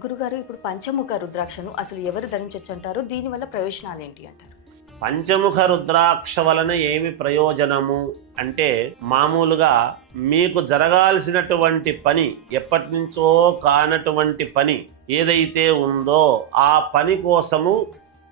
గురుగారు ఇప్పుడు పంచముఖ రుద్రాక్షను అసలు ఎవరు ధరించొచ్చు అంటారు? దీనివల్ల ప్రయోజనాలు ఏంటి అంటారు? పంచముఖ రుద్రాక్ష వలన ఏమి ప్రయోజనము అంటే, మామూలుగా మీకు జరగాల్సినటువంటి పని, ఎప్పటి నుంచో కానటువంటి పని ఏదైతే ఉందో ఆ పని కోసము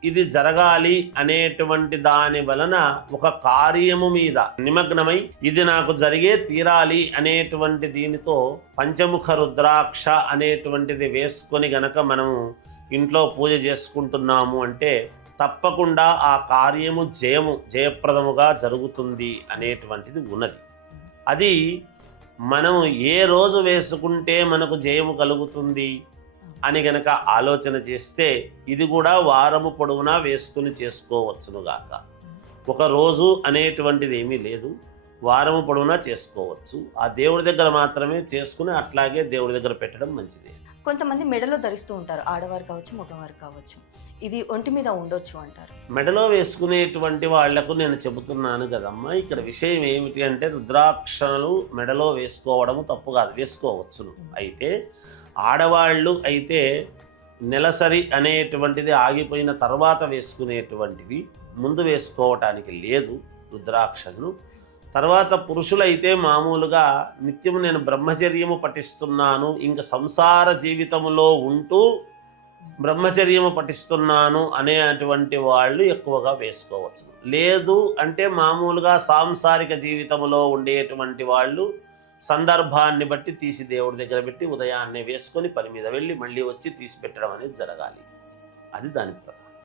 ఇది జరగాలి అనేటువంటి దాని వలన ఒక కార్యము మీద నిమగ్నమై ఇది నాకు జరిగే తీరాలి అనేటువంటి దీనితో పంచముఖ రుద్రాక్ష అనేటువంటిది వేసుకొని గనక మనము ఇంట్లో పూజ చేసుకుంటున్నాము అంటే తప్పకుండా ఆ కార్యము జయప్రదముగా జరుగుతుంది అనేటువంటిది ఉన్నది. అది మనము ఏ రోజు వేసుకుంటే మనకు జయము కలుగుతుంది అని గనక ఆలోచన చేస్తే ఇది కూడా వారము పొడవునా వేసుకుని చేసుకోవచ్చునుగాక. ఒక రోజు అనేటువంటిది ఏమీ లేదు, వారము పొడవునా చేసుకోవచ్చు. ఆ దేవుడి దగ్గర మాత్రమే చేసుకుని అట్లాగే దేవుడి దగ్గర పెట్టడం మంచిది. కొంతమంది మెడలో ధరిస్తూ ఉంటారు, ఆడవారు కావచ్చు, మగవారు కావచ్చు. ఇది ఒంటి మీద ఉండొచ్చు అంటారు. మెడలో వేసుకునేటువంటి వాళ్లకు నేను చెబుతున్నాను కదమ్మా, ఇక్కడ విషయం ఏమిటి అంటే రుద్రాక్షలు మెడలో వేసుకోవడము తప్పు కాదు, వేసుకోవచ్చును. అయితే ఆడవాళ్ళు అయితే నెలసరి అనేటువంటిది ఆగిపోయిన తర్వాత వేసుకునేటువంటివి, ముందు వేసుకోవటానికి లేదు రుద్రాక్షలను. తర్వాత పురుషులైతే మామూలుగా నిత్యము నేను బ్రహ్మచర్యము పఠిస్తున్నాను, ఇంక సంసార జీవితంలో ఉంటూ బ్రహ్మచర్యము పఠిస్తున్నాను అనేటువంటి వాళ్ళు ఎక్కువగా వేసుకోవచ్చు. లేదు అంటే మామూలుగా సాంసారిక జీవితంలో ఉండేటువంటి వాళ్ళు సందర్భాన్ని బట్టి తీసి దేవుడి దగ్గర పెట్టి ఉదయాన్నే వేసుకొని పని మీద వెళ్ళి మళ్ళీ వచ్చి తీసి పెట్టడం అనేది జరగాలి. అది దాని